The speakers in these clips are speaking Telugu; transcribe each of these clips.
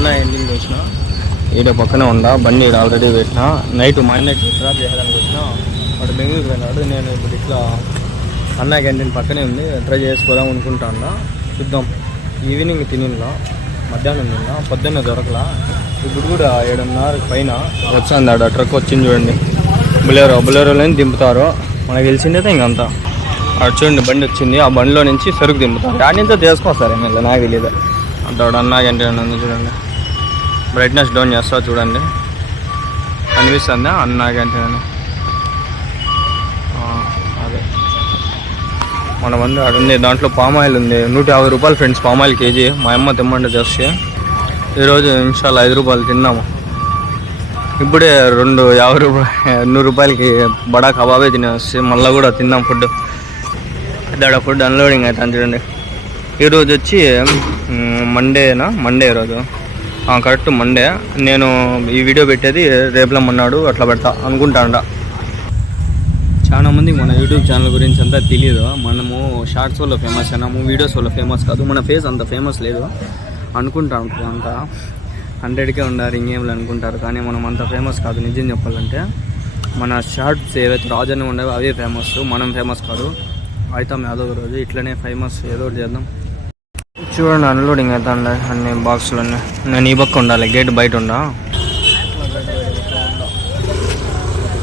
అన్న ఎండింగ్ వచ్చిన ఈడ పక్కనే ఉండా బండి ఈడ ఆల్రెడీ పెట్టిన నైట్ మా అన్నకి డ్రాప్ చేయడానికి వచ్చిన. వాడు బెంగళూరు పోయినాడు నేను ఇప్పుడు ఇట్లా అన్న క్యాంటీన్ పక్కనే ఉంది. ట్రై చేసుకోదాం అనుకుంటా ఉన్నా చూద్దాం. ఈవినింగ్ తినిలా మధ్యాహ్నం తిన్నా పొద్దున్న దొరకలా? ఇప్పుడు కూడా ఏడున్నర పైన వచ్చింది ఆడ ట్రక్ వచ్చింది చూడండి. బులేరో బులేరోలోనే దింపుతారు. మనకు తెలిసిందే ఇంకంతా అక్కడ చూడండి బండి వచ్చింది. ఆ బండిలో నుంచి సరుకు దింపుతారు. దాని నుంచి తీసుకొస్తారు ఏమైనా నాకు తెలియదు. అంత అన్నా క్యాంటీన్ ఉంది చూడండి. బ్రైట్నెస్ డౌన్ చేస్తా చూడండి. కనిపిస్తుందా? అన్నా అదే. మన మంది ఆడ ఉంది. దాంట్లో పామ్ ఆయిల్ ఉంది. నూట యాభై రూపాయలు ఫ్రెండ్స్ పామ్ ఆయిల్ కేజీ. మా అమ్మ తిమ్మండి జస్ట్. ఈరోజు ఇన్షాల్ ఐదు రూపాయలు తిన్నాము. ఇప్పుడే రెండు యాభై రూపాయలు నూరు రూపాయలకి బడా కబాబే తినేసి మళ్ళీ కూడా తిన్నాం ఫుడ్. దాడ ఫుడ్ అన్లోడింగ్ అవుతాను చూడండి. ఈరోజు వచ్చి మండేనా మండే ఈరోజు. కరెక్ట్ మండే నేను ఈ వీడియో పెట్టేది రేపులో మొన్నాడు అట్లా పెడతా అనుకుంటాండ. చాలా మందికి మన యూట్యూబ్ ఛానల్ గురించి అంతా తెలియదు. మనము షార్ట్స్ వల్ల ఫేమస్ అయినాము వీడియోస్ వల్ల ఫేమస్ కాదు. మన ఫేస్ అంత ఫేమస్ లేదు. అనుకుంటాం అంతా. హండ్రెడ్కే ఉండారు ఇంకేం అనుకుంటారు. కానీ మనం అంత ఫేమస్ కాదు. నిజం చెప్పాలంటే మన షార్ట్స్ ఏవైతే రాజని ఉండేవో అవే ఫేమస్ మనం ఫేమస్ కాదు. అవుతాం ఏదో ఒక రోజు ఇట్లనే ఫేమస్ ఏదో ఒకటి చేద్దాం. చూడండి అన్లోడింగ్ అవుతా అన్ని బాక్సులన్నీ నేను ఈ పక్క ఉండాలి గేట్ బయట ఉండా?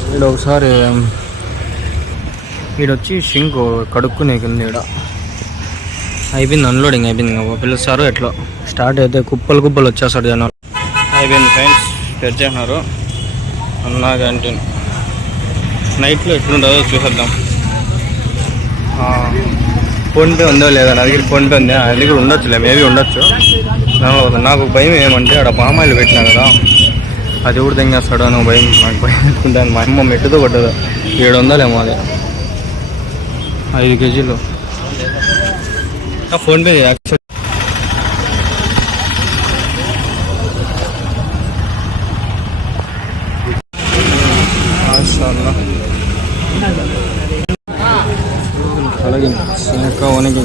ఇక్కడ ఒకసారి ఈడొచ్చి షింక్ కడుక్కునేకి ఉంది ఈడ. అయిపోయింది అన్లోడింగ్ అయిపోయింది పిలుస్తారు ఎట్లా? స్టార్ట్ అయితే కుప్పలు కుప్పలు వచ్చేస్తాడు జనాలు. అయిపోయింది ఫ్రెండ్స్ తెచ్చేసినారు అన్నా క్యాంటీన్ నైట్లో ఎట్లుంటుందో చూసేద్దాం. ఫోన్పే ఉందో లేదా నా దగ్గర ఫోన్పే ఉంది? నా దగ్గర ఉండొచ్చులే మేబీ ఉండొచ్చు. నాకు- భయం ఏమంటే ఆడ పామాయిల్ పెట్టినా కదా అది కూడా తెంగేస్తాడు అని భయం నాకు భయం పెట్టుకుంటాను మా అమ్మ మెట్టుతో కొట్టదు. ఏడు వందలేమో అది. ఐదు కేజీలు. ఆ ఫోన్పే యాక్సెప్ట్ మాషాల్లా అలాగే ఇంకా వనికి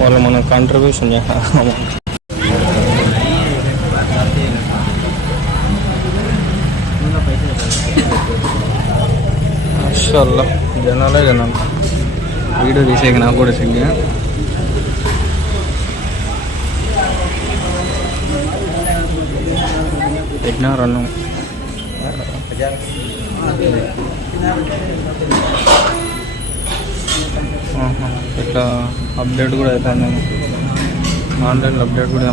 వాళ్ళు మనం కాంట్రిబ్యూషన్ చేయాలి అసలు జనాలే జనాలు వీడియో తీసేకి నాకు కూడా సిగ్గా పెట్టినారు అన్నం ఇట్లా అప్డేట్ కూడా అవుతాను నేను ఆన్లైన్లో అప్డేట్ కూడా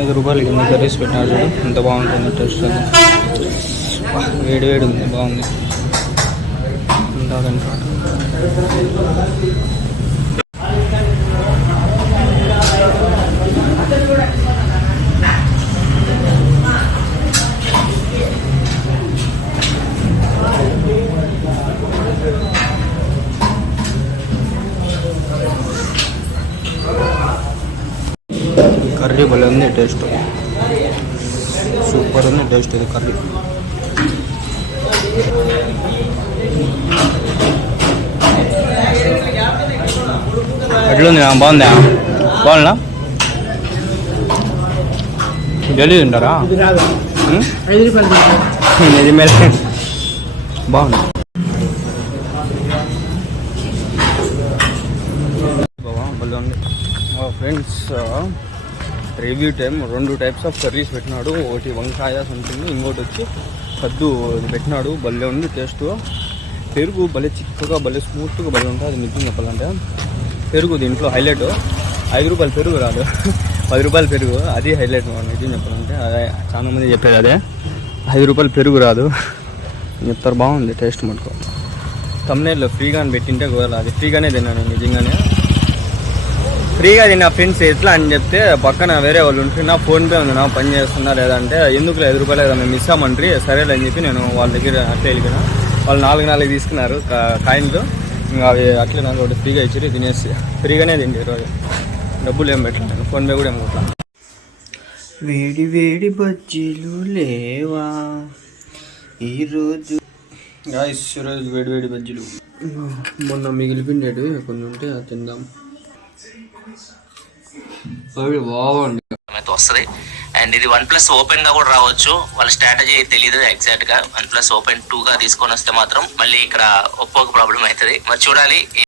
ఐదు రూపాయలకి ఎన్ని కర్రీస్ పెట్టినారు చూడు. ఎంత బాగుంటుంది టేస్ట్ అది వేడి వేడి ఉంది బాగుంది. తింటా కర్రీ భలే ఉంది టేస్ట్ సూపర్ ఉంది టేస్ట్ ఇది కర్రీ. ఎట్లుంది బాగుందా? బాగుందా? జల్దీ తింటారా? నిజమే బాగుంది? ఉంది ఫ్రెండ్స్ రివ్యూ టైం రెండు టైప్స్ ఆఫ్ కర్రీస్ పెట్టినాడు. ఒకటి వంకాయ ఉంటుంది ఇంకోటి వచ్చి కద్దు పెట్టినాడు. భలే ఉంది టేస్ట్ పెరుగు భలే చిక్కగా భలే స్మూత్గా భలే ఉంటుంది. అది నిజం చెప్పాలంటే. పెరుగు దీంట్లో హైలైట్ ఐదు రూపాయలు పెరుగు రాదు. పది రూపాయలు పెరుగు అది హైలైట్ నిజం చెప్పాలంటే. అదే చాలా మంది చెప్పేది అదే. ఐదు రూపాయలు పెరుగు రాదు. చెప్తారు బాగుంది టేస్ట్ మటుకు. తమిళనాడులో ఫ్రీగా అని పెట్టింటే ఒకవేళ అది ఫ్రీగానే తిన్నాను నిజంగానే. ఫ్రీగా తిన్నా ఫ్రెండ్స్ ఎట్లా అని చెప్తే పక్కన వేరే వాళ్ళు ఉంటే నా ఫోన్పే ఉంది నా పని చేస్తున్నా లేదంటే ఎందుకు ఐదు రూపాయలు మేము మిస్ అవ్వమంటారు సరేలే అని చెప్పి నేను వాళ్ళ దగ్గర అట్లే వెళ్ళిపోయినా. వాళ్ళు నాలుగు నాలుగు తీసుకున్నారు కాయిన్లు. ఇంకా అవి అట్లే నాకు ఒకటి ఫ్రీగా ఇచ్చారు తినేసి ఫ్రీగానే తిండి ఈరోజు డబ్బులు ఏం పెట్టలేదు ఫోన్పే కూడా ఏం కొట్లా వేడి వేడి బజ్జీలు లేవా? ఈరోజు ఈరోజు వేడి వేడి బజ్జీలు. మొన్న మిగిలిపిండేవి కొన్ని ఉంటే తిందాం. అవి బాగుంది అయితే వస్తుంది? అండ్ ఇది వన్ ప్లస్ ఓపెన్గా కూడా రావచ్చు. వాళ్ళ స్ట్రాటజీ తెలియదు ఎగ్జాక్ట్గా. వన్ ప్లస్ ఓపెన్ టూ గా తీసుకొని వస్తే మాత్రం మళ్ళీ ఇక్కడ ఒప్పో ప్రాబ్లం అవుతుంది. మరి చూడాలి